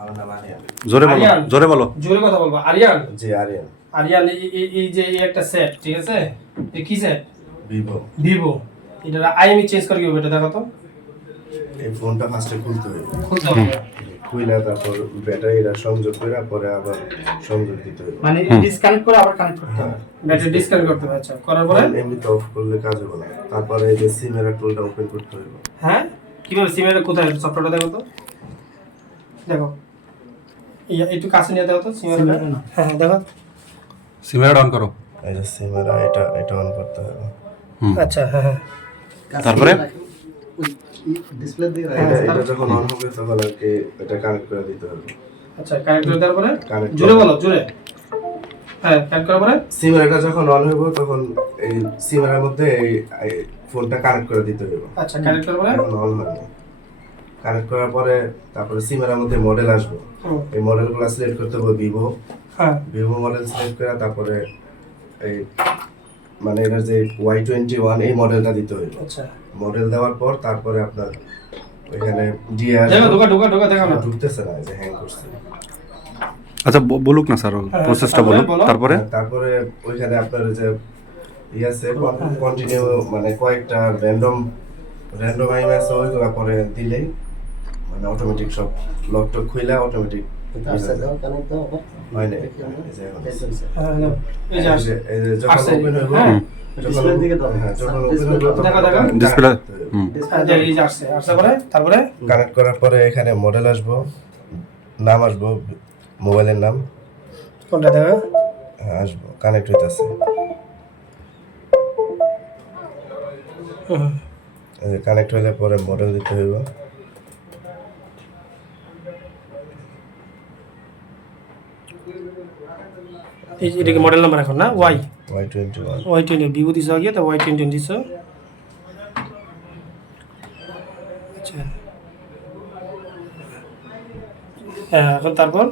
আমার নাম আরিয়ান। জোরে বলো, জোরে বলো। জোরে কথা বলবো। আরিয়ান। জি আরিয়ান। আরিয়ান, এই যে এই একটা সেট, ঠিক আছে? এই কি সেট? ভিভো। ভিভো। এটা আইএমই চেঞ্জ করে কিভাবে এটা দেখো তো। এই ফোনটা ফার্স্টে খুলতে হবে। খুলতে হবে। খুইলা তারপর ব্যাটারিটা সংযোগ করে পরে আবার সংযোগ দিতে হবে। মানে ডিসকানেক্ট করে আবার কানেক্ট করতে হবে। ব্যাটারি ডিসকানেক্ট করতে হবে। আচ্ছা, করার পরে এমনিতে অফ করলে কাজ হবে না। তারপরে এই যে সিমের টুলটা ওপেন করতে হবে। হ্যাঁ, কিভাবে সিমের কোথায় সফটওয়্যারটা দেখো তো। দেখো, একটু কাছে নিয়ে দেখো তো সিমের। হ্যাঁ দেখো, সিমের অন করো। এই যে সিমের এটা অন করতে হবে। আচ্ছা হ্যাঁ হ্যাঁ। তারপরে ডিসপ্লে দিয়ে এটা যখন অন হবে তখন আর কি এটা কানেক্ট করে দিতে হবে। আচ্ছা, কানেক্ট করে দেওয়ার পরে জোরে বলো, জোরে। হ্যাঁ, কানেক্ট করার পরে সিমের এটা যখন অন হবে তখন এই সিমের মধ্যে এই ফোনটা কানেক্ট করে দিতে হবে। আচ্ছা, কানেক্ট করার পরে এখন অন হয়নি। কানেক্ট করার পরে তারপরে সিমের মধ্যে মডেল আসবে। এই মডেলগুলো সিলেক্ট করতে হবে ভিভো। হ্যাঁ, ভিভো মডেল সিলেক্ট করে তারপরে এই মানে এটা যে Y21 এই মডেলটা দিতে হবে। আচ্ছা, মডেল দেওয়ার পর তারপরে আপনার ওইখানে ডিআর দেখো ঢোকা দেখো না। ঢুকতেছে না, যে হ্যাং করছে। আচ্ছা বলুক না স্যার, প্রসেসটা বলুক। তারপরে তারপরে ওইখানে আপনার যে আছে কন্টিনিউ মানে কয়েকটা র্যান্ডম আইম আছে ওইগুলো পরে দিলেই মানে অটোমেটিক সব লক টক খুইলা অটোমেটিক কানেক্ট দাও হয় না। এই যে এই যে আসছে। এই যে যখন ওপেন হবে ডিসপ্লের দিকে দাও। যখন ওপেন হবে দেখো। ডিসপ্লে এই যে আসছে পরে তারপরে কানেক্ট করার পরে এখানে মডেল আসবো, নাম আসবো, মোবাইলের নাম কোনটা দেখো। হ্যাঁ আসবো, কানেক্ট হইতাছে। এই যে কানেক্ট হইলে পরে মডেল দিতে হইব। এটা কি মডেল নাম্বার এখন না? Y21 Y20 ভিভো দিছো আগে, তো Y20 দিছো। আচ্ছা হ্যাঁ, এখন তারপর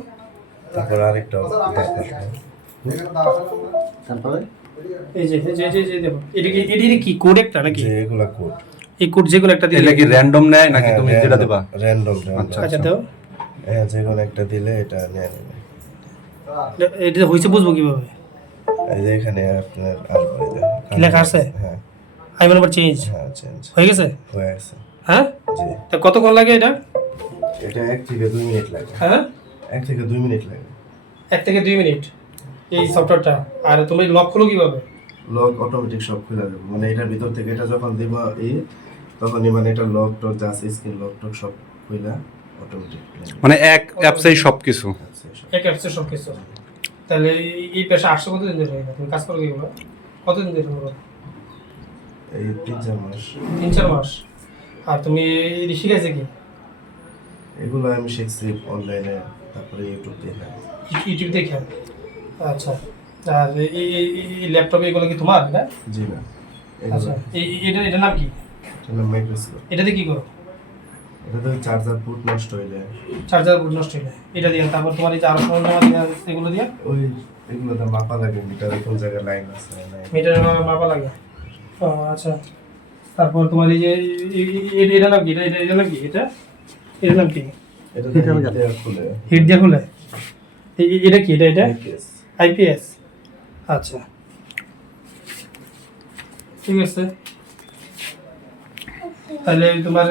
আরেকটা তারপরে এই যে দেখো, এটা কি কোড একটা নাকি? যে এগুলা কোড, এই কোড যে কোনো একটা দিলে এটা কি র‍্যান্ডম নেয় নাকি তুমি যেটা দিবা? র্যান্ডম। আচ্ছা দাও। হ্যাঁ যে কোনো একটা দিলে এটা নিয়ে নেবে। এটা হইছে বুঝবো কিভাবে? এই যে এখানে আপনার আসবে যে কি লেখা আছে? হ্যাঁ আইএম নাম্বার চেঞ্জ হ্যাঁ চেঞ্জ হয়ে গেছে। হয়ে গেছে। হ্যাঁ, জি তা কতক্ষণ লাগে এটা? এটা 1 থেকে 2 মিনিট লাগে। হ্যাঁ, 1 থেকে 2 মিনিট লাগে। 1 থেকে 2 মিনিট এই সফটওয়্যারটা। আর তুমি লক খুলো কিভাবে? লক অটোমেটিক সব খুলে যাবে, মানে এটার ভিতর থেকে এটা যখন দিব তখনই মানে এটা লক টক যা আছে স্ক্রিন লক টক সব খুলে অটোমেটিক মানে এক অ্যাপসেই সবকিছু। এক অ্যাপসে সব কিছু। তাহলে এই পেশা 800 কতদিন ধরে হয়? তুমি কাজ করো কিভাবে? কতদিন ধরে করো? এই 3-4 মাস। 3-4 মাস। আর তুমি শিখাইছে কি? এগুলো আমি শিখছি অনলাইনে, তারপরে ইউটিউব দেখে। ইউটিউব দেখে। আচ্ছা, আর এই ল্যাপটপে এগুলো কি তোমার না? জি না, আচ্ছা, এটা নাম কি? এটা মাইক্রোস্কোপ। এটাতে কি করো? এটা তো চার্জার পোর্ট নষ্ট হইলে চার্জার বোর্ড নষ্ট হয়ে যায় এটা দিয়ে। তারপর তোমার এই যে আরো সরঞ্জাম দিয়ে এগুলো দিয়ে ওই এগুলো তো মাপা লাগে, মিটারে কোন জায়গায় লাইন আছে নাই মিটারে মাপা লাগে। ও আচ্ছা, তারপর তোমার এই যে এটা নাম কি? এটা নাম কি? এটা নাম কি? এটা তো খুলে হিট দিয়ে খুলে। এটা কি? এটা IPS। আইপিএস। আচ্ছা ঠিক আছে। তাহলে তোমার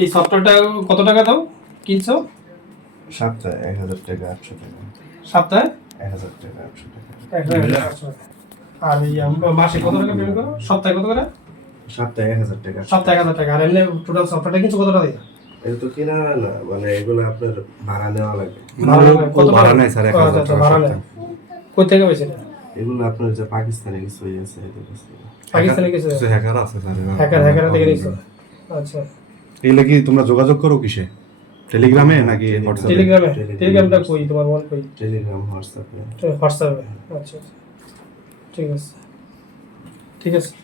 এই সফটওয়্যারটা কত টাকা দাও কিনছো? সপ্তাহে 1000 টাকা 800 টাকা। সপ্তাহে 1000 টাকা 800 টাকা। 1000 টাকা। আর এই মাসে কত টাকা পেমেন্ট করো? সপ্তাহে কত করে? সপ্তাহে 1000 টাকা। সপ্তাহে 1000 টাকা। আর এমনি টোটাল সফটওয়্যারটা কিনছো কত টাকা দিয়ে? এটা তো কেনা না, মানে এগুলো আপনার ভাড়া নেওয়া লাগে। কত ভাড়া নেয় স্যার, 1000 আচ্ছা, টাকা। ভাড়া নেয়। কই থেকে পেয়েছে এটা? এগুলো আপনার যে পাকিস্তানে কিছু হয়ে আছে এদের কাছ থেকে। পাকিস্তানে কিছু কিছু হ্যাকার আছে স্যার। হ্যাকার থেকে নিছো? আচ্ছা, এগুলো কি তোমরা যোগাযোগ করো কিসে? টেলিগ্রামে নাকি হোয়াটসঅ্যাপে? টেলিগ্রামটা কই? তোমার মোবাইল কই? টেলিগ্রাম, হোয়াটসঅ্যাপে। হোয়াটসঅ্যাপে। আচ্ছা ঠিক আছে।